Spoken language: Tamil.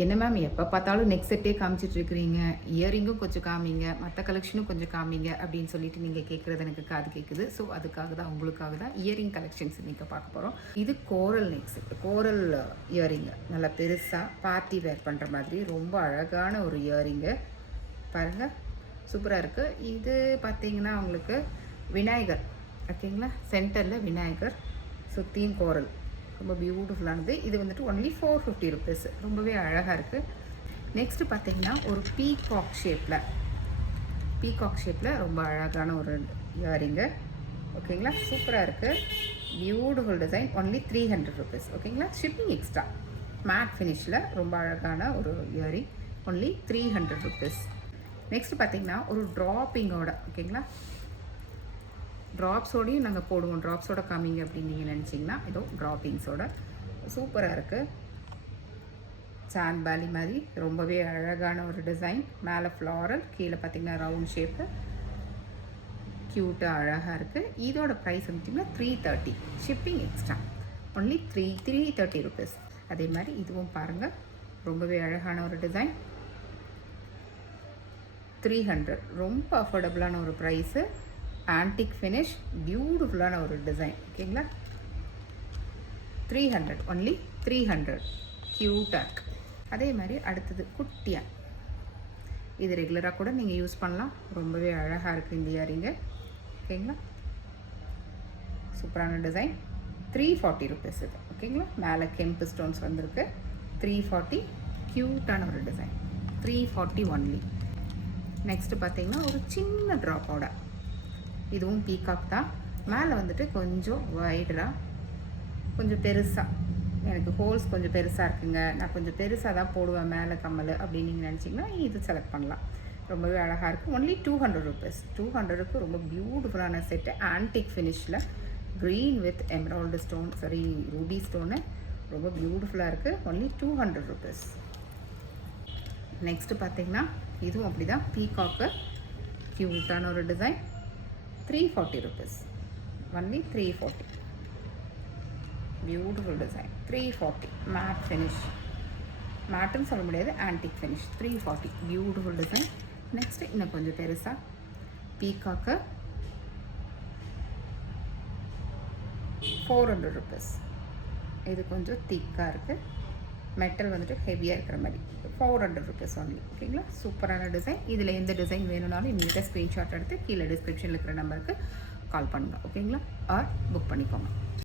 என்ன மேம் எப்போ பார்த்தாலும் நெக் செட்டே காமிச்சிட்ருக்கிறீங்க, இயரிங்கும் கொஞ்சம் காமிங்க, மற்ற கலெக்ஷனும் கொஞ்சம் காமிங்க அப்படின்னு சொல்லிட்டு நீங்கள் கேட்குறது எனக்கு காது கேட்குது. ஸோ அதுக்காக தான் உங்களுக்காக தான் இயரிங் கலெக்ஷன்ஸ் நீங்கள் பார்க்க போகிறோம். இது கோரல் நெக் செட், கோரல் இயரிங்கு, நல்லா பெருசாக பார்ட்டி வேர் பண்ணுற மாதிரி ரொம்ப அழகான ஒரு இயரிங்கு பாருங்கள், சூப்பராக இருக்குது. இது பார்த்தீங்கன்னா உங்களுக்கு விநாயகர், ஓகேங்களா, சென்டரில் விநாயகர், சுற்றியும் கோரல், ரொம்ப பியூட்டிஃபுல்லானது. இது வந்துட்டு ஒன்லி 450 ருபீஸ், ரொம்பவே அழகாக இருக்குது. நெக்ஸ்ட்டு பார்த்தீங்கன்னா ஒரு பீகாக் ஷேப்பில் ரொம்ப அழகான ஒரு இயரிங்கு, ஓகேங்களா, சூப்பராக இருக்குது. பியூட்டிஃபுல் டிசைன், ஒன்லி 300 ருபீஸ், ஓகேங்களா, ஷிப்பிங் எக்ஸ்ட்ரா. மேட் ஃபினிஷில் ரொம்ப அழகான ஒரு இயரிங், ஒன்லி 300 ருபீஸ். நெக்ஸ்ட்டு பார்த்தீங்கன்னா ஒரு ட்ராப்பிங்கோட, ஓகேங்களா, ட்ராப்ஸோடையும் நாங்கள் போடுவோம், ட்ராப்ஸோட காமிங்க அப்படின்னு நீங்கள் நினச்சிங்கன்னா இதோ ட்ராப்பிங்ஸோட சூப்பராக இருக்குது. சாண்ட் பேலி மாதிரி ரொம்பவே அழகான ஒரு டிசைன், மேலே ஃப்ளாரல், கீழே பார்த்திங்கன்னா ரவுண்ட் ஷேப்பு, க்யூட்டாக அழகாக இருக்குது. இதோட ப்ரைஸ் வந்துட்டிங்கன்னா 330, ஷிப்பிங் எக்ஸ்ட்ரா, ஒன்லி 330 ருபீஸ். அதே மாதிரி இதுவும் பாருங்கள், ரொம்பவே அழகான ஒரு டிசைன், 300, ரொம்ப அஃபோர்டபுளான ஒரு ப்ரைஸு. ஆன்டிக் ஃபினிஷ், பியூட்டிஃபுல்லான ஒரு டிசைன், ஓகேங்களா, 300, ஒன்லி 300, க்யூட்டாக இருக்குது. அதே மாதிரி அடுத்தது குட்டியாக, இது ரெகுலராக கூட நீங்கள் யூஸ் பண்ணலாம், ரொம்பவே அழகாக இருக்குது இந்த இயரிங்கு, ஓகேங்களா, சூப்பரான டிசைன், 340 ருபீஸ் இது, ஓகேங்களா, மேலே கெம்பு ஸ்டோன்ஸ் வந்திருக்கு, 340, க்யூட்டான ஒரு டிசைன், 340 ஒன்லி. நெக்ஸ்ட்டு பார்த்தீங்கன்னா ஒரு சின்ன ட்ராப்போட, இதுவும் பீகாக் தான், மேலே வந்துட்டு கொஞ்சம் வைடராக, கொஞ்சம் பெருசாக, எனக்கு ஹோல்ஸ் கொஞ்சம் பெருசாக இருக்குங்க, நான் கொஞ்சம் பெருசாக தான் போடுவேன் மேலே கம்மல் அப்படின்னு நீங்கள் நினச்சிங்கன்னா இது செலக்ட் பண்ணலாம். ரொம்பவே அழகாக இருக்குது, ஒன்லி 200 ருபீஸ். 200க்கு ரொம்ப பியூட்டிஃபுல்லான செட்டு, ஆன்டிக் ஃபினிஷில், க்ரீன் வித் எம்ராய்டு ஸ்டோன், சரி ரூபி ஸ்டோனு, ரொம்ப பியூட்டிஃபுல்லாக இருக்குது, ஒன்லி 200 ருபீஸ். நெக்ஸ்ட்டு பார்த்தீங்கன்னா இதுவும் அப்படி தான், பீகாக்கு, க்யூட்டான ஒரு design, 340 rupees, only 340, beautiful design, 340, matte finish, மேட்டுன்னு சொல்ல முடியாது, antique finish, 340, beautiful design. Next இன்னும் கொஞ்சம் பெருசாக பீகாக்கு, 400 ருபீஸ், இது கொஞ்சம் திக்காக இருக்குது, மெட்டல் வந்துட்டு ஹெவியாக இருக்கிற மாதிரி, 400 ருபீஸ் ஒன்லி, ஓகேங்களா, சூப்பரான டிசைன். இதில் எந்த டிசைன் வேணும்னாலும் இமீடியட்டாக ஸ்க்ரீன்ஷாட் எடுத்து கீழே டிஸ்கிரிப்ஷனில் இருக்கிற நம்பருக்கு கால் பண்ணுங்கள், ஓகேங்களா, ஆர் புக் பண்ணிக்கோங்க.